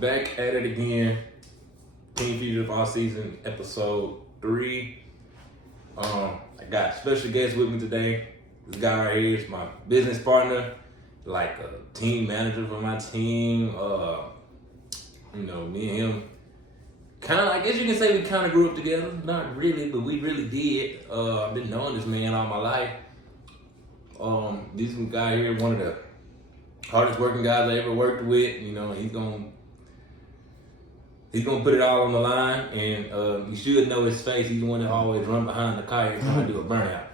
back at it again. Team Fugitive All Season, episode 3. I got special guest with me today. This guy right here is my business partner, like a team manager for my team. Me and him, kind of, I guess you can say we kind of grew up together. Not really, but we really did. I've been knowing this man all my life. This guy here, one of the hardest working guys I ever worked with. You know, he's gonna put it all on the line, and you should know his face. He's the one that always run behind the car every time I do a burnout.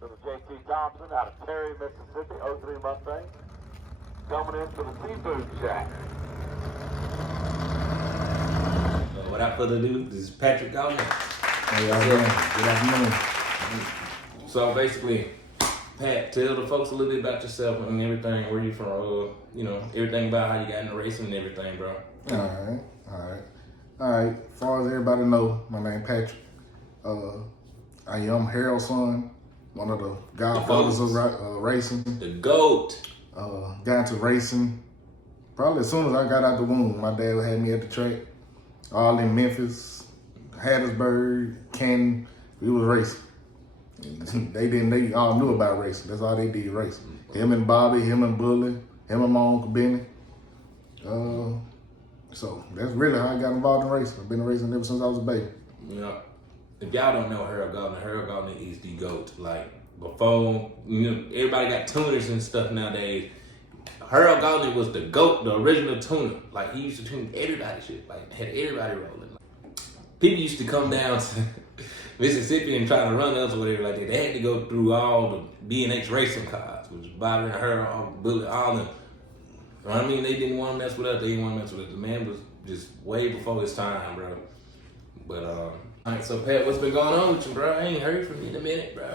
To the J.T. Thompson out of Terry, Mississippi, 03 Mustang, coming into the Seafood Shack. So without further ado, this is Patrick Galtney. How y'all doing? Good afternoon. So basically, Pat, tell the folks a little bit about yourself and everything, where you from, everything about how you got into racing and everything, bro. All right. As far as everybody know, my name Patrick. I am Harold's son, one of the godfathers of racing. The GOAT. Got into racing probably as soon as I got out the womb. My dad had me at the track, all in Memphis, Hattiesburg, Canton. We was racing. They all knew about racing. That's all they did, racing. Him and Bobby, him and Bully, him and my uncle Benny. So that's really how I got involved in racing. I've been racing ever since I was a baby. You know, if y'all don't know Harold Galtney is the GOAT. Like, before, everybody got tuners and stuff nowadays. Harold Galtney was the GOAT, the original tuner. Like, he used to tune everybody's shit. Like, had everybody rolling. Like, people used to come down to Mississippi and try to run us or whatever like that. They had to go through all the B&H racing cars, which was Bobby and Harold, Bullet, all of them. You know what I mean? They didn't want to mess with us. They didn't want to mess with us. The man was just way before his time, bro. But, all right, so Pat, what's been going on with you, bro? I ain't heard from you in a minute, bro.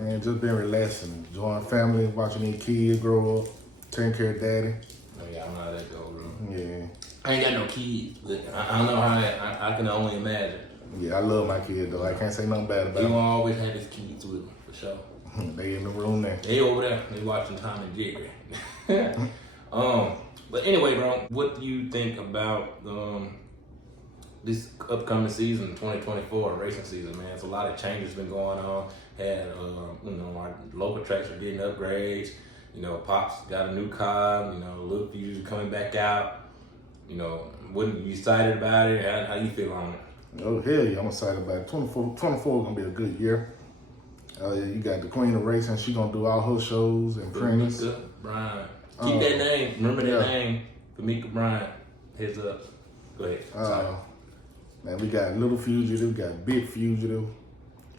Man, just been relaxing, enjoying family, watching these kids grow up, taking care of daddy. Oh, yeah, I know how that go, bro. Yeah. I ain't got no kids, but I don't know how I can only imagine. Yeah, I love my kids, though. I can't say nothing bad about He them. gonna always have his kids with him, for sure. They in the room there. They over there. They watching Tom and Jerry. But anyway, bro, what do you think about this upcoming season, 2024 racing season, man? It's a lot of changes been going on. Our local tracks are getting upgrades. Pops got a new car. Little Fusion coming back out. Wouldn't you excited about it? How you feel on it? Oh, hell yeah, I'm excited about it. 24 is going to be a good year. You got the queen of racing. She going to do all her shows and Prentice. Famika Bryant. Keep that name. Remember that name. Famika Bryant. Heads up. Go ahead. Man, we got Little Fugitive. We got Big Fugitive.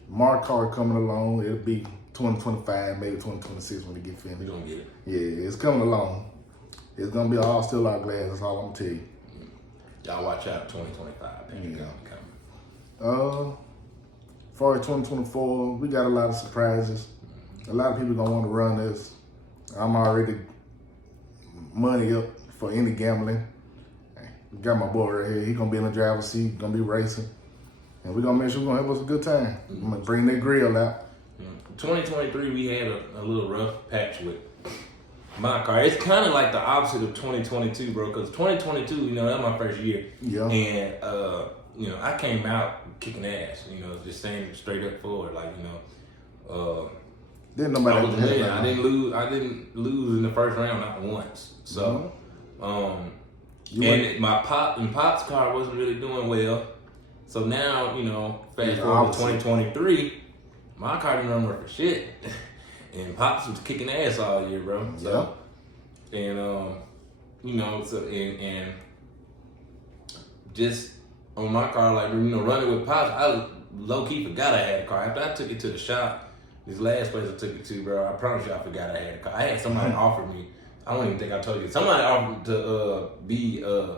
Mark Car coming along. It'll be 2025, maybe 2026 when we get finished. We're going to get it. Yeah, it's coming along. It's going to be all still our glass. That's all I'm going to tell you. Y'all watch out 2025. Yeah. Coming. As far as 2024, we got a lot of surprises. A lot of people gonna want to run this. I'm already money up for any gambling. We got my boy right here. He gonna be in the driver's seat, gonna be racing. And we're gonna make sure we're gonna have us a good time. I'm gonna bring that grill out. 2023, we had a little rough patch with my car. It's kind of like the opposite of 2022, bro, because 2022, that was my first year. Yeah. And, I came out kicking ass, just staying straight up forward. Like, Didn't nobody I was winning. I didn't lose in the first round, not once. So, my Pop's car wasn't really doing well. So now, fast forward to 2023, my car didn't run worth for shit. And Pops was kicking ass all year, bro. So, and just on my car, like, running with Pops, I low key forgot I had a car. After I took it to the shop, this last place I took it to, bro, I promise you I forgot I had a car. I had somebody offer me, I don't even think I told you, somebody offered to be a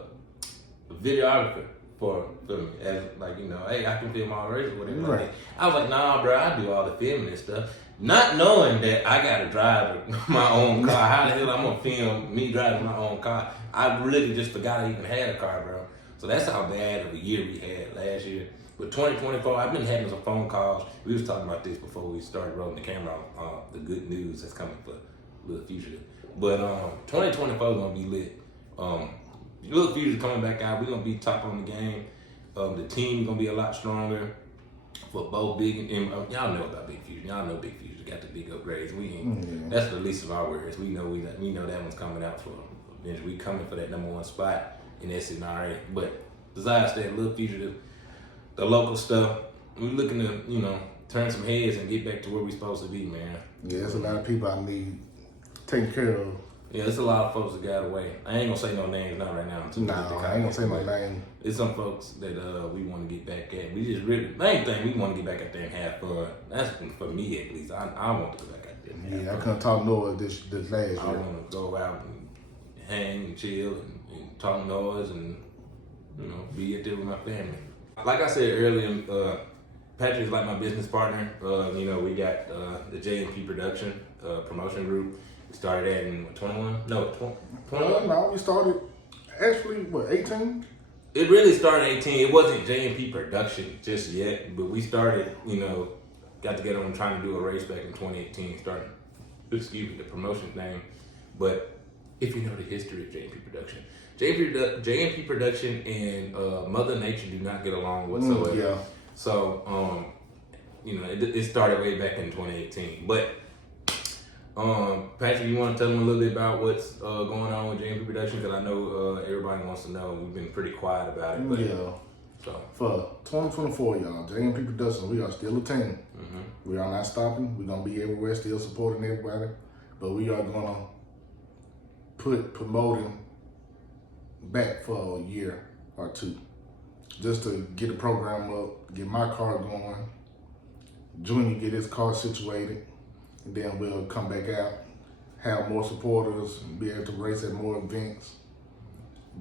videographer for me. As like, hey, I can film all the races or whatever. Right. I was like, nah, bro, I do all the filming and stuff. Not knowing that I gotta drive my own car. How the hell I'm gonna film me driving my own car? I really just forgot I even had a car, bro. So that's how bad of a year we had last year. But 2024, I've been having some phone calls. We was talking about this before we started rolling the camera on the good news that's coming for Little Fugitive. But 2024 is gonna be lit. Little Fugitive coming back out. We're gonna be top on the game. The team gonna be a lot stronger for both Big and y'all know about Big Fusion. Y'all know Big Fusion got the big upgrades. We ain't. That's the least of our worries. We know that one's coming out for. We coming for that #1 spot in SNRA. But besides that, Little Fugitive, the local stuff, we looking to turn some heads and get back to where we supposed to be, man. Yeah, there's a lot of people I need taken care of. Yeah, there's a lot of folks that got away. I ain't gonna say no names, not right now. I ain't gonna say no name. It's some folks that we want to get back at. We just really, main thing, we want to get back out there and have fun. That's for me at least. I want to go back out there and have fun. I couldn't talk noise this last year. I want to go out and hang and chill and talk noise and be out there with my family. Like I said earlier, Patrick's like my business partner. We got the JMP Production promotion group. We started that in 21? No, 21? No, we started actually 18? It really started 18. It wasn't JMP Production just yet, but we started, got together and trying to do a race back in 2018. Started, the promotion name. But if you know the history of JMP Production, JMP Production and Mother Nature do not get along whatsoever. Yeah. So, it started way back in 2018. But, Patrick, you want to tell them a little bit about what's going on with JMP Production? Because I know everybody wants to know. We've been pretty quiet about it. But, So for 2024, y'all, JMP Production, we are still a team. Mm-hmm. We are not stopping. We're going to be everywhere, still supporting everybody. But we are going to put promoting back for a year or two, just to get the program up, get my car going, Junior get his car situated, and then we'll come back out, have more supporters, be able to race at more events.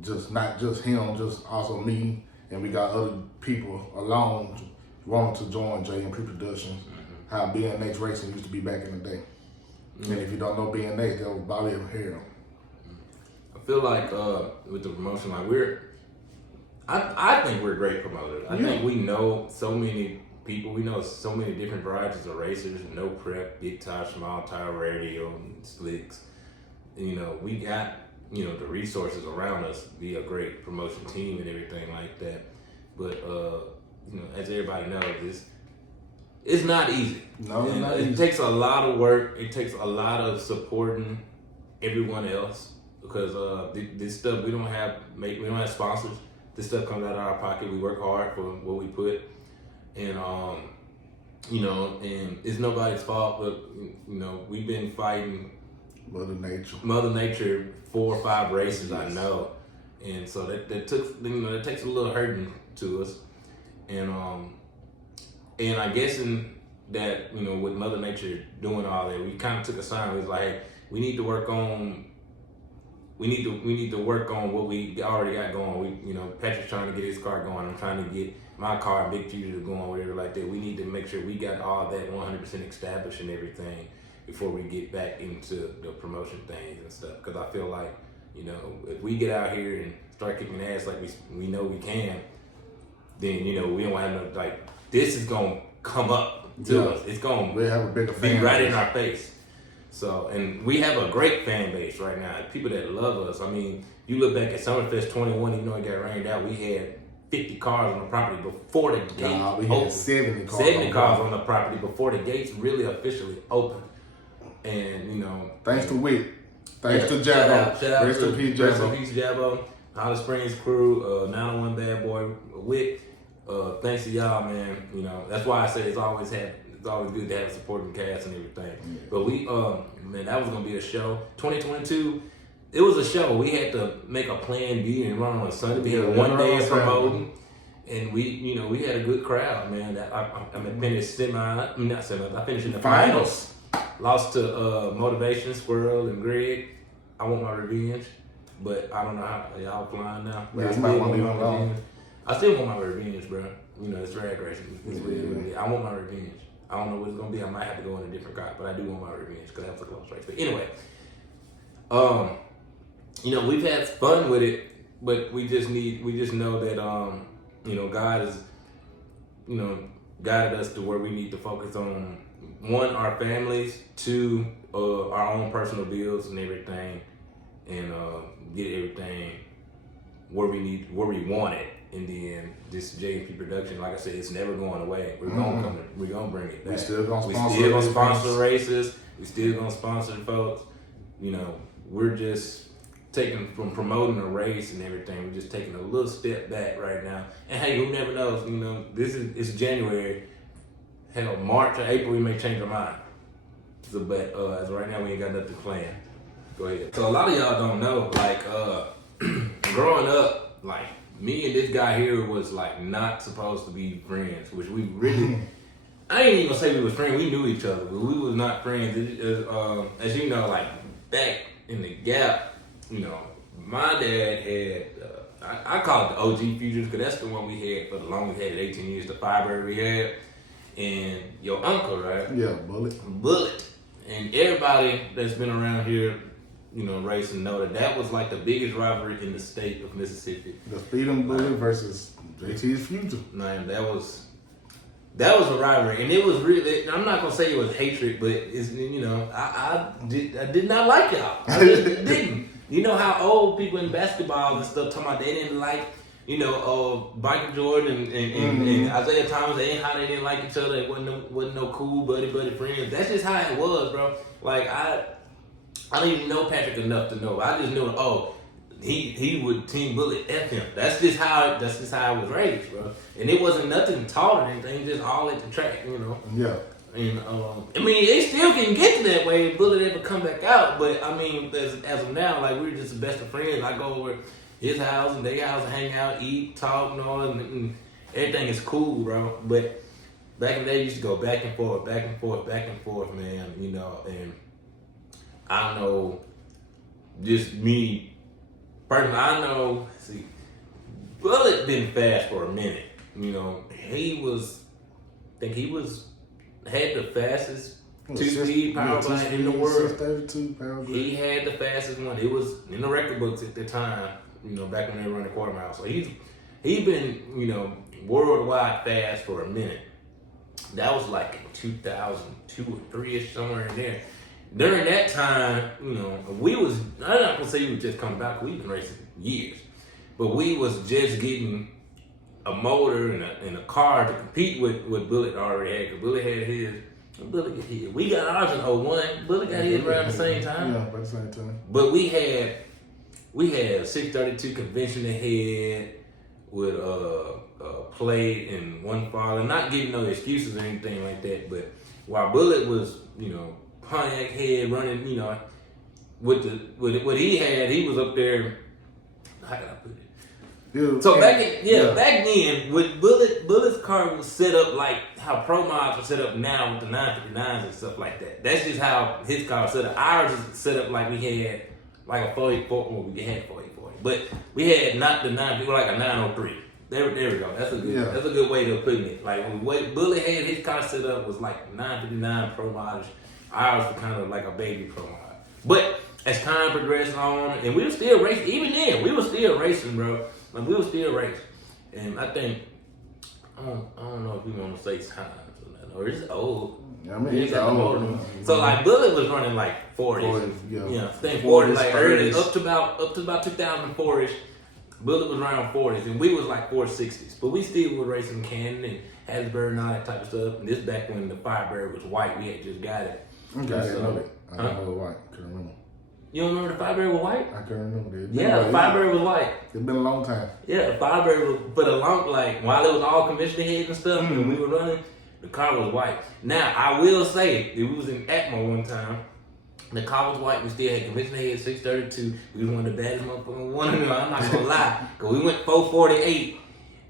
Just not just him, just also me, and we got other people along wanting to join JMP Productions. How BNH racing used to be back in the day. And if you don't know BNH, that was Bobby O'Hara. I feel like with the promotion, I think we're great promoters. I think we know so many people. We know so many different varieties of racers. No prep, big tire, small tire, radio, slicks. We got the resources around us to be a great promotion team and everything like that. But as everybody knows, it's not easy. No, it's not easy. It takes a lot of work. It takes a lot of supporting everyone else. Because this stuff we don't have sponsors. This stuff comes out of our pocket. We work hard for what we put, and and it's nobody's fault. But we've been fighting Mother Nature 4 or 5 races. Yes. I know, and so that that takes a little hurting to us, and I guess in that with Mother Nature doing all that, we kind of took a sign. It was like, hey, we need to work on. We need to work on what we already got going. Patrick's trying to get his car going. I'm trying to get my car and Big Fugitive going, whatever like that. We need to make sure we got all that 100% established and everything before we get back into the promotion things and stuff. Because I feel like, if we get out here and start kicking ass like we know we can, then we don't have no this is gonna come up to us. It's gonna have a bigger be right in our face. So, and we have a great fan base right now. People that love us. I mean, you look back at Summerfest 21, it got rained out. We had 50 cars on the property before the gates we had 70 cars. 70 cars on the property before the gates really officially opened. And, thanks to Wick. Thanks to Jabbo. Shout out Rest to in peace, Rest in Jabbo. peace, Jabbo. Holly Springs crew, 901 Bad Boy, Wick. Thanks to y'all, man. That's why I say it's always good to have a supporting cast and everything. Yeah. But we, that was gonna be a show. 2022, it was a show. We had to make a plan B and run on a Sunday. We had one day of promoting, and we had a good crowd, man. I finished I finished in the finals. Lost to Motivation, Squirrel, and Greg. I want my revenge, but I don't know how y'all flying now. Yeah, I still want my revenge, bro. It's drag racing. It's really, I want my revenge. I don't know what it's gonna be. I might have to go in a different car, but I do want my revenge because that was a close race. But anyway, we've had fun with it, but we just know that God is guided us to where we need to focus on, one, our families, two, our own personal bills and everything, and get everything where we want it. And then this JMP production, like I said, it's never going away. We're gonna bring it back. We still gonna sponsor races. We still gonna sponsor folks. We're just taking from promoting a race and everything. We're just taking a little step back right now. And hey, who never knows? It's January. Hell, March or April, we may change our mind. So, but as of right now, we ain't got nothing planned. Go ahead. So a lot of y'all don't know, like, growing up, like, me and this guy here was like not supposed to be friends, which we really, I ain't even gonna say we was friends, we knew each other, but we was not friends. As you know, like back in the Gap, my dad had, I call it the OG Futures, because that's the one we had for the longest, had 18 years, the Firebird we had, and your uncle, right? Yeah, Bullet. And everybody that's been around here, racing know that was like the biggest rivalry in the state of Mississippi. The Freedom Bullet versus JT's Future. Man, that was a rivalry, and it was really. I'm not gonna say it was hatred, but it's I did not like y'all. I just didn't. You know how old people in basketball and stuff talking about they didn't like, Michael Jordan and Isaiah Thomas, how they didn't like each other. It wasn't no cool buddy friends. That's just how it was, bro. Like I don't even know Patrick enough to know. I just knew, he would Team Bullet F him. That's just how I was raised, bro. And it wasn't nothing taught or anything, just all at the track, Yeah. And they still can get to that way if Bullet ever come back out. But as of now, like, we're just the best of friends. I go over his house and their house, hang out, eat, talk, and everything is cool, bro. But back in the day, we used to go back and forth, man. And I know, just me personally, I know, Bullet been fast for a minute. Had the fastest two-speed power bike in the world. 632 power bike. He had the fastest one. It was in the record books at the time, back when they were running quarter mile. So he been, worldwide fast for a minute. That was like in 2002 or 3-ish, somewhere in there. During that time, I'm not gonna say we was just coming back, we've been racing years. But we was just getting a motor and a car to compete with what Bullet already had. Because Bullet had his, Bullet got his. We got ours in 01. Bullet got his around the same time. Yeah, about the same time. But we had 632 convention ahead with a plate and one father. Not giving no excuses or anything like that. But while Bullet was, Pontiac head running, with what he had, he was up there. How can I put it? So back then, with Bullet's car was set up like how Pro Mods are set up now with the 959s and stuff like that. That's just how his car was set up. Ours is set up like we had like a 484. Well, we had a 484, but we had not the 9. We were like a 903. There we go. That's a good way to put it. Like the way Bullet had his car set up was like 959 Pro Mods. Ours was kind of like a baby Pro Mod. But as time progressed on, and we were still racing. Even then, we were still racing, bro. Like, we were still racing. And I think, I don't know if we want to say times or it's old. Yeah, it's old. So, like, Bullet was running like 40s. Staying 40, like early, up to about 2004-ish. Bullet was around 40s, and we was like 460s. But we still were racing Cannon and Hattiesburg and all that type of stuff. And this back when the Firebird was white, we had just got it. Okay, I didn't know that. I didn't know it was white. Couldn't remember. You don't remember the Firebird was white? I can't remember that. Yeah, the Firebird was white. It's been a long time. Yeah, the Firebird was, but a long, like, while it was all convention heads and stuff, and we were running, the car was white. Now, I will say, we was in Atmo one time, the car was white, we still had convention heads, 632, we was one of the baddest motherfuckers, one of them, I'm not gonna lie, because we went 448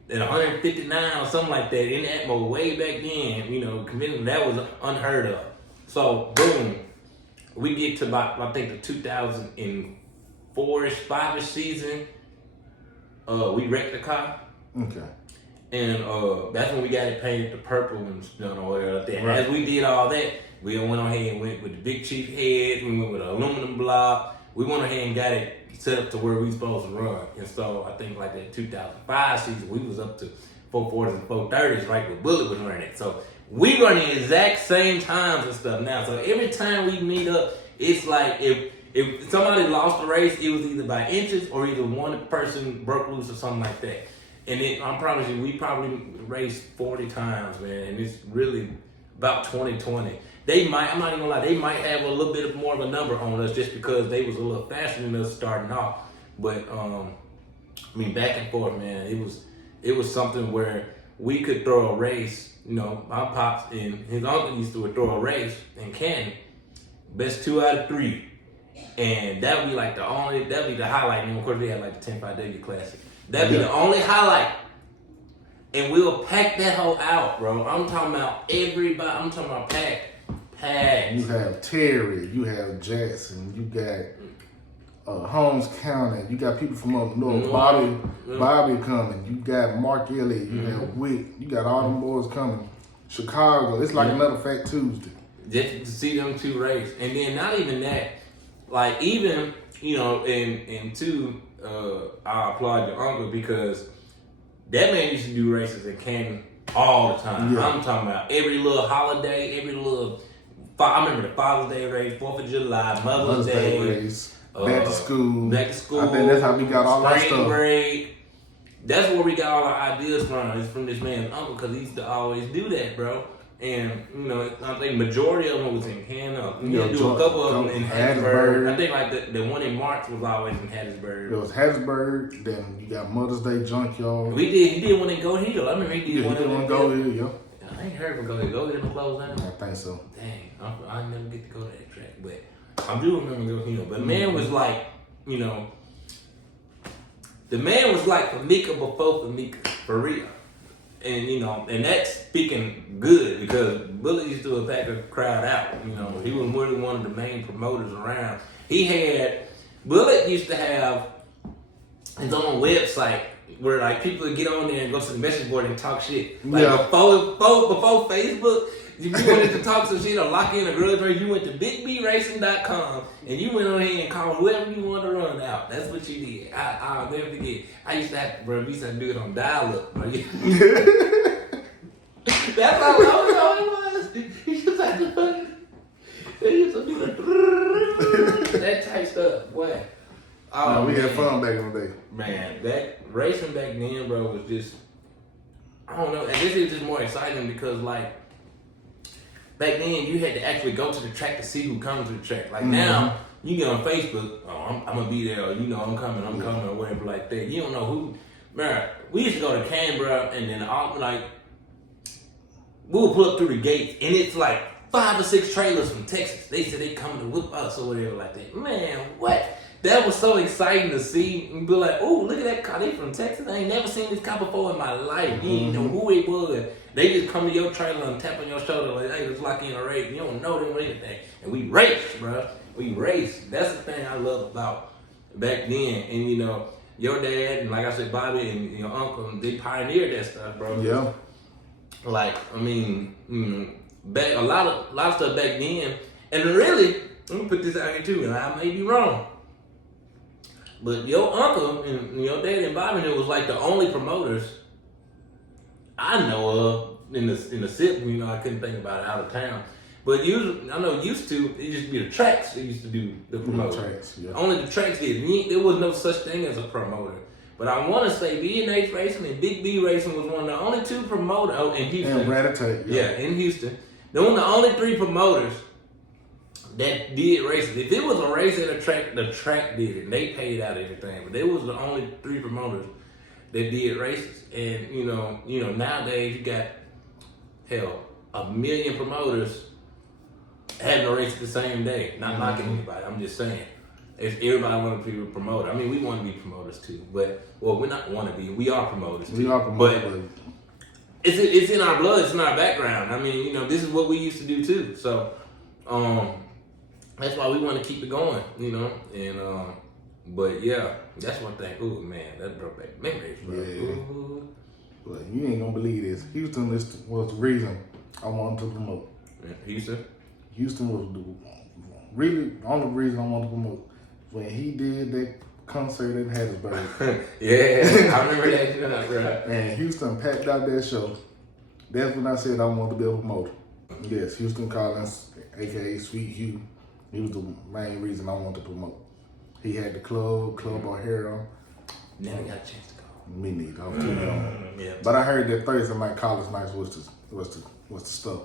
at 159 or something like that in Atmo way back then, convention, that was unheard of. So, boom. We get to about, I think, the 2004-ish, 5-ish season. We wrecked the car. Okay. And that's when we got it painted the purple and whatever like that. Right. As we did all that, we went on ahead and went with the Big Chief head. We went with an aluminum block. We went ahead and got it set up to where we supposed to run. And so I think like that 2005 season, we was up to 440s and 430s, right? Where Bullet was running it. So we run the exact same times and stuff now. So every time we meet up, it's like if somebody lost the race, it was either by inches or either one person broke loose or something like that. And then I promise you, we probably raced 40 times, man. And it's really about 2020. They might, I'm not even gonna lie, they might have a little bit more of a number on us just because they was a little faster than us starting off. But I mean, back and forth, man. It was something where we could throw a race. You know, my pops and his uncle used to throw a race in Canton, best 2 out of 3, and that'd be like that'd be the highlight. And of course, we had like the 10-5W Classic. That'd be the only highlight, and we'll pack that whole out, bro. I'm talking about everybody. I'm talking about packed. You have Terry, you have Jackson, you got Holmes County, you got people from up north, Bobby coming, you got Mark Elliott, you have Wick, you got all them boys coming. Chicago, it's like another Fat Tuesday. Just to see them two race. And then not even that, like even, you know, and two, I applaud your uncle because that man used to do races in Canton all the time. Yeah. I'm talking about every little holiday, every little, I remember the Father's Day race, 4th of July, Mother's Day race, back to school. I think that's how we got all our stuff. Spring break. That's where we got all our ideas from. It's from this man's uncle because he used to always do that, bro. And, you know, I think majority of them was in Canton. We had to do a couple of them in Hattiesburg. I think like the one in March was always in Hattiesburg. It was Hattiesburg, then you got Mother's Day Junkyard. He did one in Go Hill. I remember he did one in Go Hill, yeah. I ain't heard from Go Hill. Go Hill closed down? I think so. Dang, I never get to go to that track. But I do remember Go Hill. But man was like, you know, the man was like Famika before Famika, for real. And, you know, and that's speaking good because Bullet used to pack a crowd out. You know, he was really one of the main promoters around. Bullet used to have his own website where like people would get on there and go to the message board and talk shit. Like before Facebook, if you wanted to talk some shit or lock in a grudge race, you went to bigbracing.com and you went on here and called whoever you wanted to run out. That's what you did. I'll never forget. I used to have, bro, we used to do it on dial-up. Bro. That's how long it was. He used to have to do that type stuff. Boy. Oh, we had fun back in the day. Man, that racing back then, bro, was just, I don't know. And this is just more exciting because, like, back then you had to actually go to the track to see who comes to the track. Like now, you get on Facebook, oh, I'm gonna be there, or you know, I'm coming, or whatever like that. You don't know who. Man, we used to go to Canberra, and then we would pull up through the gates, and it's like 5 or 6 trailers from Texas. They said they coming to whip us or whatever like that. Man, what? That was so exciting to see and be like, oh, look at that car. They from Texas. I ain't never seen this car before in my life. You ain't know who it was. They just come to your trailer and tap on your shoulder like, hey, let's lock in a race. You don't know them or anything. And we raced, bro. We raced. That's the thing I love about back then. And, you know, your dad and, like I said, Bobby and your uncle, they pioneered that stuff, bro. Yeah. Like, I mean, back a lot of stuff back then. And really, let me put this out here too, and I may be wrong. But your uncle and your dad and Bobby, it was like the only promoters I know of in the city. You know, I couldn't think about it out of town. But usually, I know used to, it used to be the tracks that used to do the promoter. Tracks, yeah. Only the tracks did. There was no such thing as a promoter. But I want to say B&H Racing and Big B Racing was one of the only 2 promoters. Oh, in Houston. And Rat-a-Tat. Yeah, in Houston. They were the only 3 promoters that did races. If it was a race at a track, the track did it. And they paid out everything. But they was the only 3 promoters that did races. And you know, nowadays you got 1 million promoters having a race the same day. Not knocking anybody. I'm just saying. If everybody want to be a promoter. I mean, we want to be promoters too. But we're not want to be. We are promoters too. We are promoters. But it's in our blood. It's in our background. I mean, you know, this is what we used to do too. So, that's why we want to keep it going, you know, and but yeah, that's one thing. Ooh man, that brought back memories, bro. Yeah. But you ain't gonna believe this. Houston was the reason I wanted to promote. Houston was the only reason I wanted to promote. When he did that concert in Hattiesburg. Yeah, I remember that shit, bro. And Houston packed out that show. That's when I said I wanted to be a promoter. Yes, Houston Collins, aka Sweet Hugh. He was the main reason I wanted to promote. He had the Club O'Hara. Never got a chance to go. Me neither. I was too young. Yeah. But I heard that Thursday night college nights was the stuff.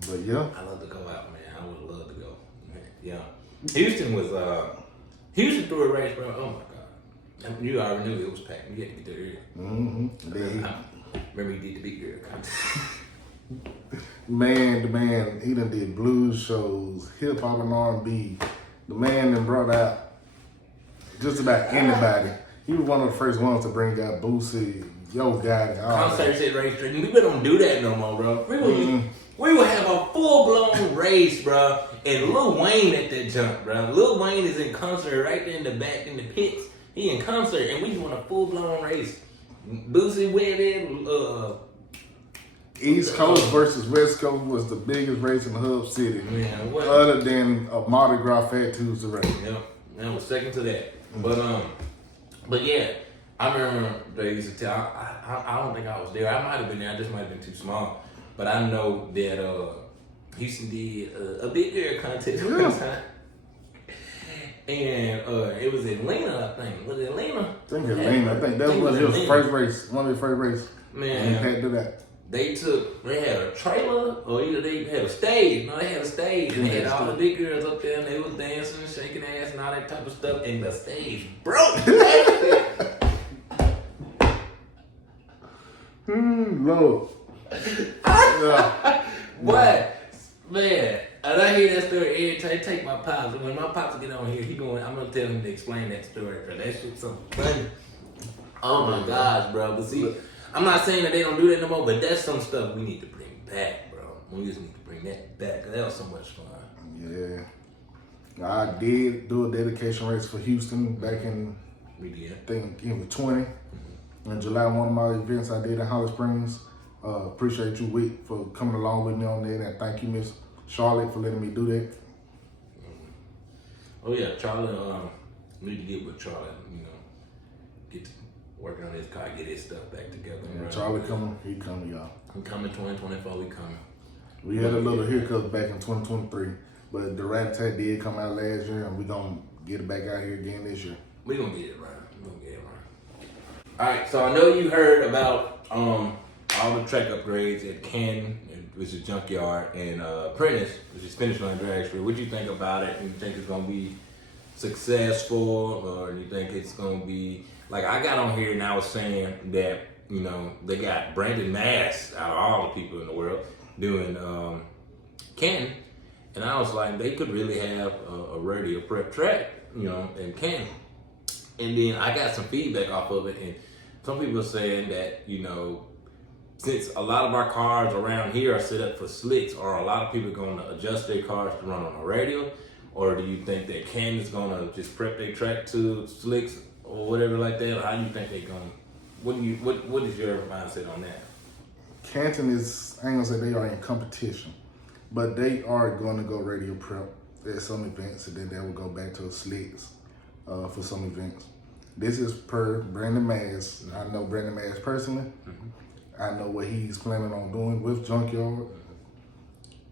But yeah. I love to go out, man. I would love to go. Yeah. Houston threw a race, bro. Oh my God. You already knew it was packed. You had to get there early. Remember he did the big girl contest. The man, he done did blues shows, hip hop and R&B. The man done brought out just about anybody. He was one of the first ones to bring out Boosie, Yo Gotti. Concerts at racetrack. We don't do that no more, bro. We would have a full-blown race, bro. And Lil Wayne at that jump, bro. Lil Wayne is in concert right there in the back in the pits. He in concert, and we just want a full-blown race. Boosie Webby, East Coast versus West Coast was the biggest race in the hub city. Man, what? Other than a Mardi Gras Fat Tuesday race. Yep, that was second to that. But yeah, I remember they used to tell. I don't think I was there. I might have been there. I just might have been too small. But I know that Houston did a big girl contest one time. And it was in Atlanta, I think. Was it Atlanta? I think that was his first race. One of his first races. Man, he had to do that. They had a trailer, or either they had a stage. No, they had a stage, and they had all the big girls up there, and they was dancing, shaking ass, and all that type of stuff. And the stage broke. Lord. What? Man, and I hear that story every time. Take my pops. When my pops get on here, I'm gonna tell him to explain that story, because that shit's so funny. Oh my gosh, bro. But see, I'm not saying that they don't do that no more, but that's some stuff we need to bring back, bro. We just need to bring that back, because that was so much fun. Yeah. I did do a dedication race for Houston back in, I think it was 20. In July, one of my events I did in Holly Springs. Appreciate you, Wick, for coming along with me on that, and thank you, Miss Charlotte, for letting me do that. Oh yeah, Charlie. We need to get with Charlie. Get to working on his car, get his stuff back together. Yeah, Charlie coming, he coming, y'all. We coming 2024. We coming. We had a little hiccup back in 2023, but the Rat Tat did come out last year, and we gonna get it back out here again this year. We gonna get it right. All right, so I know you heard about all the track upgrades at Canton, which is Junkyard, and Prentice, which is Finish Line Drag Strip. What do you think about it? Do you think it's gonna be successful, or do you think it's gonna be like I got on here and I was saying that they got Brandon Mass out of all the people in the world doing Canton, and I was like they could really have a radio prep track, in Canton. And then I got some feedback off of it, and some people are saying that, since a lot of our cars around here are set up for slicks, are a lot of people going to adjust their cars to run on a radio? Or do you think that Canton's going to just prep their track to slicks or whatever like that? Or how do you think they're going to, what is your mindset on that? Canton is, I ain't gonna say they are in competition, but they are going to go radio prep at some events, and then they will go back to slicks for some events. This is per Brandon Mass. I know Brandon Mass personally. Mm-hmm. I know what he's planning on doing with Junkyard.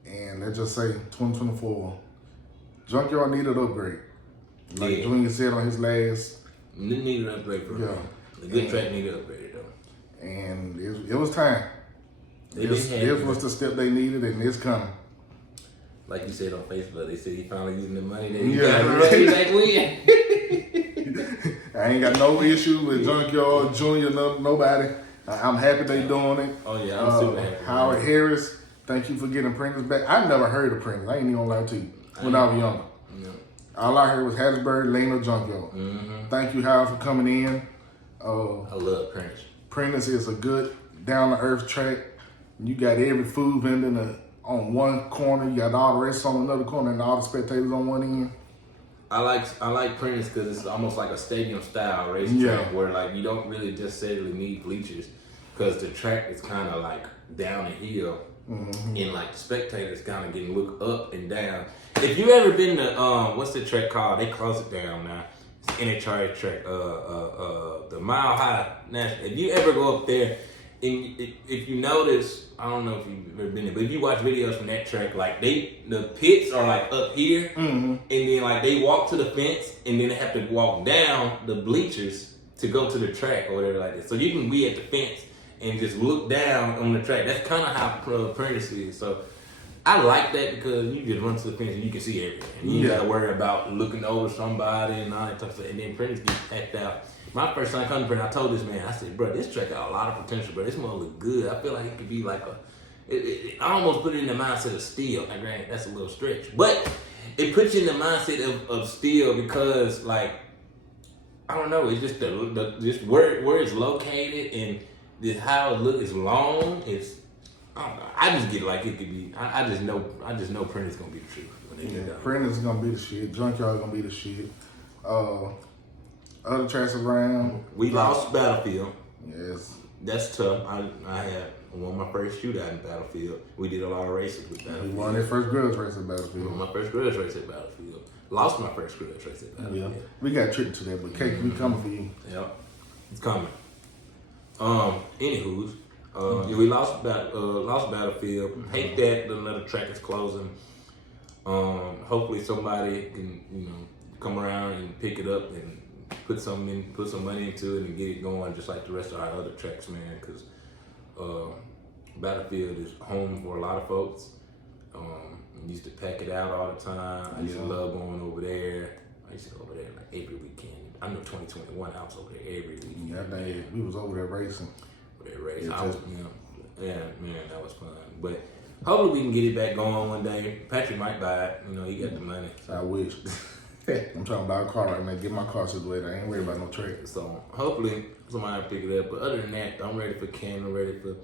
And let's just say 2024, Junkyard needed an upgrade. Like Junior said on his last. Needed an upgrade for him. The good track needed an upgrade though. And it was time. This was the step they needed, and it's coming. Like you said on Facebook, they said he finally using the money that he got ready back when. I ain't got no issue with Junkyard, Junior, nobody. I'm happy they doing it. Oh yeah, I'm super happy. Howard Harris, thank you for getting Prentice back. I never heard of Prentice. I ain't even gonna lie to you. When I was younger. Yeah. All I heard was Hattiesburg, Lena, Junkyard. Mm-hmm. Thank you, Howard, for coming in. I love Prentice. Prentice is a good down-to-earth track. You got every food vendor on one corner. You got all the rest on another corner, and all the spectators on one end. I like Prentice because it's almost like a stadium style racetrack where like you don't really necessarily need bleachers because the track is kind of like down a hill and like the spectators kind of getting looked up and down. If you ever been to what's the track called? They closed it down now. It's an NHRA track, the Mile High National. If you ever go up there, and if you notice, I don't know if you've ever been there, but if you watch videos from that track, like the pits are like up here, and then like they walk to the fence, and then they have to walk down the bleachers to go to the track or whatever like that. So you can be at the fence and just look down on the track. That's kind of how Prentice is. So I like that because you just run to the fence and you can see everything. And you ain't got to worry about looking over somebody and all that stuff. And then Prentice gets packed out. My first time coming to Prentice, I told this man, I said, bro, this track got a lot of potential, bro. This mother look good. I feel like it could be like I almost put it in the mindset of steel. Like, granted, that's a little stretch. But it puts you in the mindset of steel because, like, I don't know, it's just just where it's located and just how it look is long. It's I don't know. I just get like it could be. I just know Prentice gonna be the truth when they get done. Prentice is gonna be the shit. Junkyard gonna be the shit. Other tracks around. We lost Battlefield. Yes. That's tough. I had won my first shootout in Battlefield. We did a lot of races with Battlefield. We won their first grudge race at Battlefield. Won my first grudge race at Battlefield. Lost my first grudge race at Battlefield. Yeah. We got tricked to that, but Cake, we coming for you. Yep. It's coming. Anywho's, we lost Battlefield. Hate that another track is closing. Hopefully somebody can, come around and pick it up and put some money into it and get it going just like the rest of our other tracks, man, because Battlefield is home for a lot of folks. I used to pack it out all the time. I used to love going over there. I used to go over there like every weekend. I know 2021, I was over there every weekend. Yeah, we was over there racing. Yeah, man, that was fun. But hopefully we can get it back going one day. Patrick might buy it. He got the money. So. I wish. I'm trying to buy a car right now. Get my car situated. I ain't worried about no trade. So hopefully somebody will pick it up. But other than that, I'm ready for Ken. I'm ready for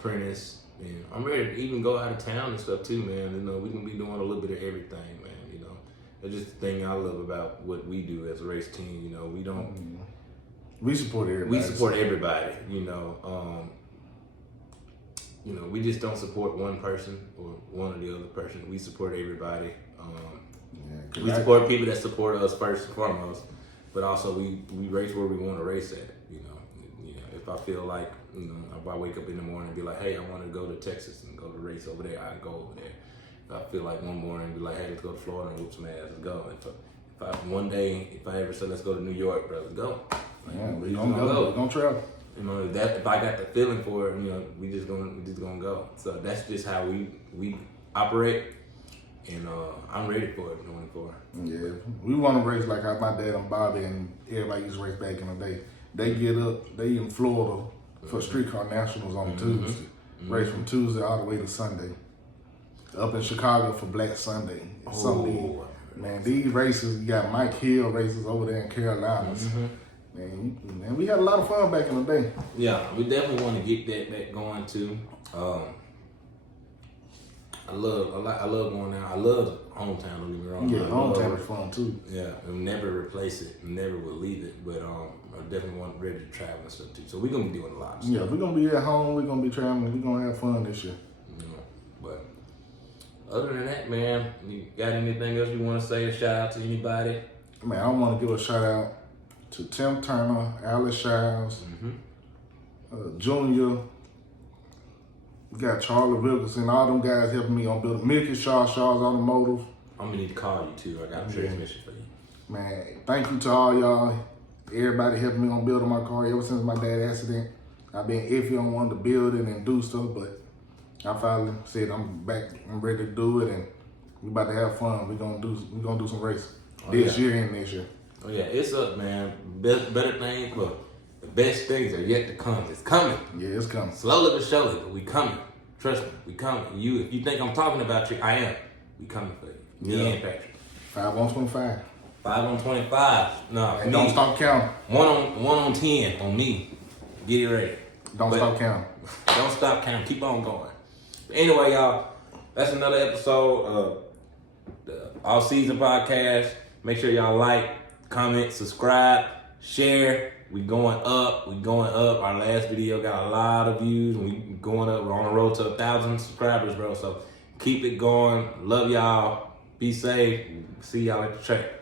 Prentice. And I'm ready to even go out of town and stuff too, man. We can be doing a little bit of everything, man. That's just the thing I love about what we do as a race team. We don't. We support everybody. We support everybody. We just don't support one person or one or the other person. We support everybody. We support people that support us first and foremost, but also we race where we want to race at. If I feel like, if I wake up in the morning and be like, hey, I want to go to Texas and go to race over there, I go over there. If I feel like one morning and be like, hey, let's go to Florida and whoop some ass, let's go. If I ever said let's go to New York, bro, let's go. We gonna go. We gonna travel. If I got the feeling for it, we just gonna go. So that's just how we operate. And I'm ready for it going forward. Yeah, we want to race like how my dad and Bobby and everybody used to race back in the day. They get up, they in Florida for streetcar nationals on Tuesday. Race from Tuesday all the way to Sunday. Up in Chicago for Black Sunday. Man, these races, you got Mike Hill races over there in Carolinas. Man, we had a lot of fun back in the day. Yeah, we definitely want to get that going too. I love going out. I love hometown, don't get me wrong. Yeah, hometown is fun too. Yeah, and never replace it, never will leave it. But I definitely want ready to travel and stuff too. So we're gonna be doing a lot of stuff. Yeah, we're gonna be at home, we're gonna be traveling, we're gonna have fun this year. But other than that, man, you got anything else you wanna say or shout out to anybody? Man, I wanna give a shout out to Tim Turner, Alice Shiles, Junior. We got Charlie Wilkerson, all them guys helping me on building Mickey Shaw's Automotive. I'm gonna need to call you too. I got a transmission for you. Man, thank you to all y'all. Everybody helping me on building my car ever since my dad's accident. I've been iffy on wanting to build it and do stuff, but I finally said I'm back. I'm ready to do it, and we about to have fun. We're gonna do some racing this year and next year. Oh yeah, it's up, man. Better things, but the best things are yet to come. It's coming. Yeah, it's coming. Slowly but surely, but we coming. Trust me, we coming. If you think I'm talking about you, I am. We coming for you. Me and Patrick. 5 on 25. 5 on 25. No, and don't stop counting. 1 on 10 on me. Get it ready. Don't stop counting. Don't stop counting. Keep on going. But anyway, y'all, that's another episode of the All Season Podcast. Make sure y'all like, comment, subscribe, share. We going up. Our last video got a lot of views. We going up. We're on the road to 1,000 subscribers, bro. So keep it going. Love y'all. Be safe. See y'all at the track.